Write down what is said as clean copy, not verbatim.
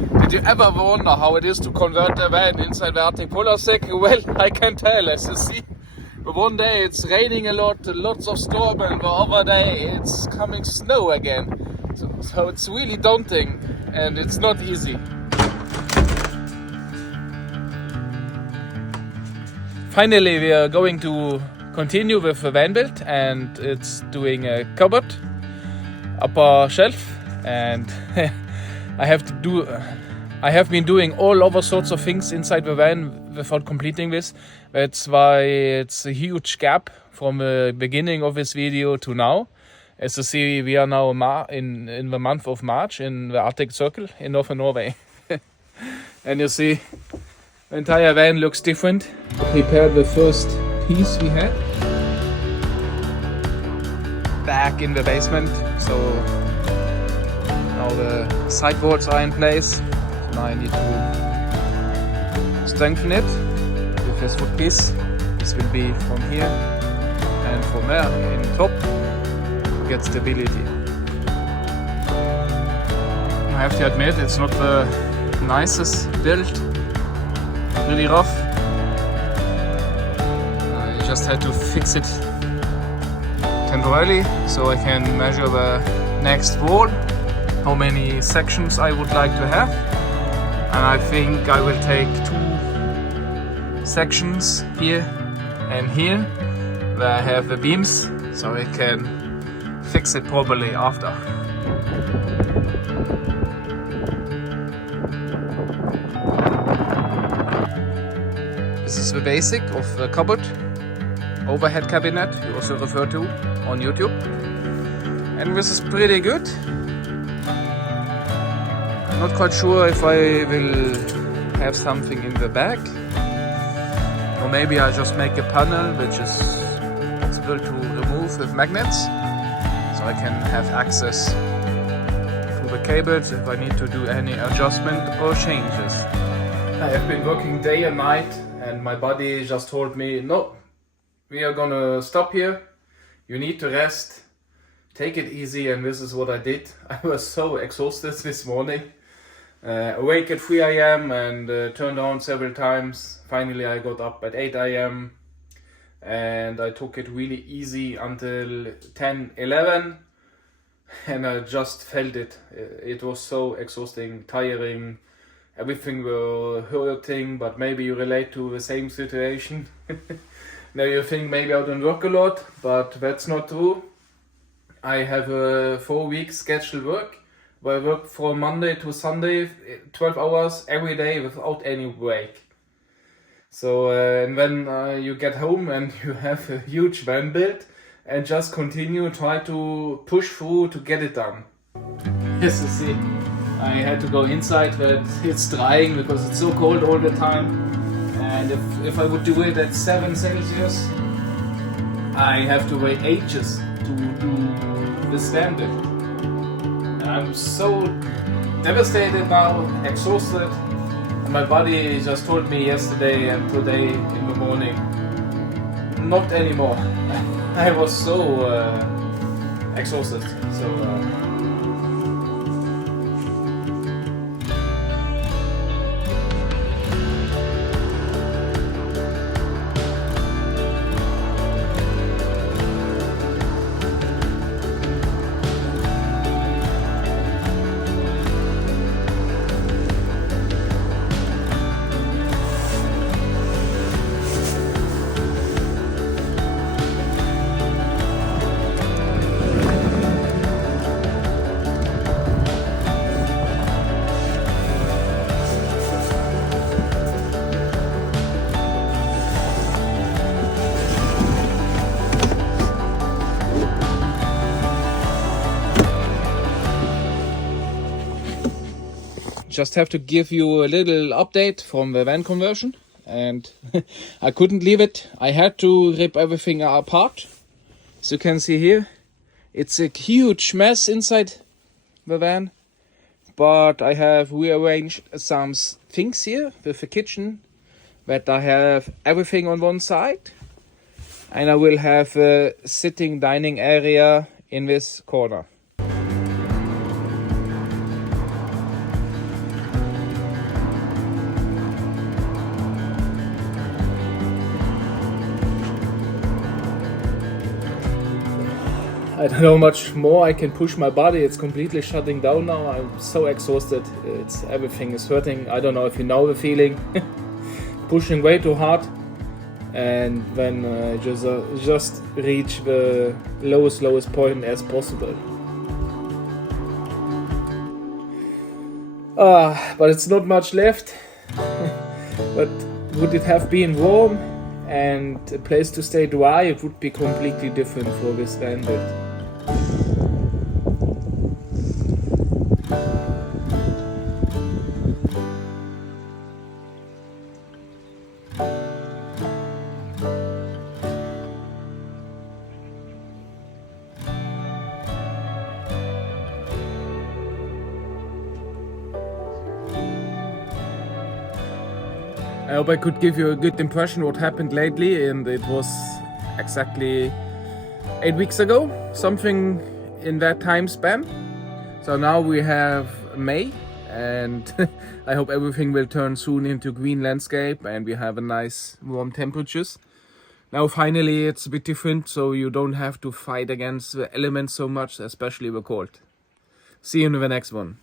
Did you ever wonder how it is to convert a van inside the Arctic Polar Circle? Well, I can tell, as you see. But one day it's raining a lot, lots of storm, and the other day it's coming snow again. So it's really daunting and it's not easy. Finally, we are going to continue with the van build, and it's doing a cupboard, upper shelf, and I have been doing all other sorts of things inside the van without completing this. That's why it's a huge gap from the beginning of this video to now. As you see, we are now in the month of March in the Arctic Circle in Northern Norway. And you see, the entire van looks different. Prepared the first piece we had back in the basement. So now the sideboards are in place. So now I need to strengthen it with this wood piece. This will be from here and from there in top to get stability. I have to admit, it's not the nicest build. Really rough. I just had to fix it temporarily so I can measure the next wall, how many sections I would like to have, and I think I will take 2 sections here and here where I have the beams so I can fix it properly after. This is the basic of the cupboard, overhead cabinet, you also refer to on YouTube. And this is pretty good. I'm not quite sure if I will have something in the back. Or maybe I just make a panel which is possible to remove with magnets. So I can have access to the cables if I need to do any adjustment or changes. I have been working day and night, and my body just told me, no, we are gonna stop here. You need to rest, take it easy, and this is what I did. I was so exhausted this morning. Awake at 3 AM and turned on several times. Finally I got up at 8 AM and I took it really easy until 10, 11, and I just felt it. It was so exhausting, tiring. Everything were hurting, but maybe you relate to the same situation. Now you think maybe I don't work a lot, but that's not true. I have a 4-week scheduled work, where I work from Monday to Sunday, 12 hours every day without any break. So and when you get home and you have a huge van build and just continue, try to push through to get it done. Yes, you see. I had to go inside, but it's drying because it's so cold all the time. And if I would do it at 7 Celsius, I have to wait ages to do the van build. I'm so devastated now, exhausted. And my body just told me yesterday and today in the morning, not anymore. I was so exhausted. So. Just have to give you a little update from the van conversion, and I couldn't leave it. I had to rip everything apart. As you can see here, it's a huge mess inside the van, but I have rearranged some things here with the kitchen, that I have everything on one side, and I will have a sitting dining area in this corner. I don't know much more I can push my body. It's completely shutting down now. I'm so exhausted. Everything is hurting. I don't know if you know the feeling. Pushing way too hard, and then just reach the lowest point as possible. But it's not much left. But would it have been warm and a place to stay dry, it would be completely different for this vanbuild. I hope I could give you a good impression what happened lately, and it was exactly 8 weeks ago, something in that time span. So now we have May, and I hope everything will turn soon into green landscape and we have a nice warm temperatures. Now finally it's a bit different, so you don't have to fight against the elements so much, especially the cold. See you in the next one.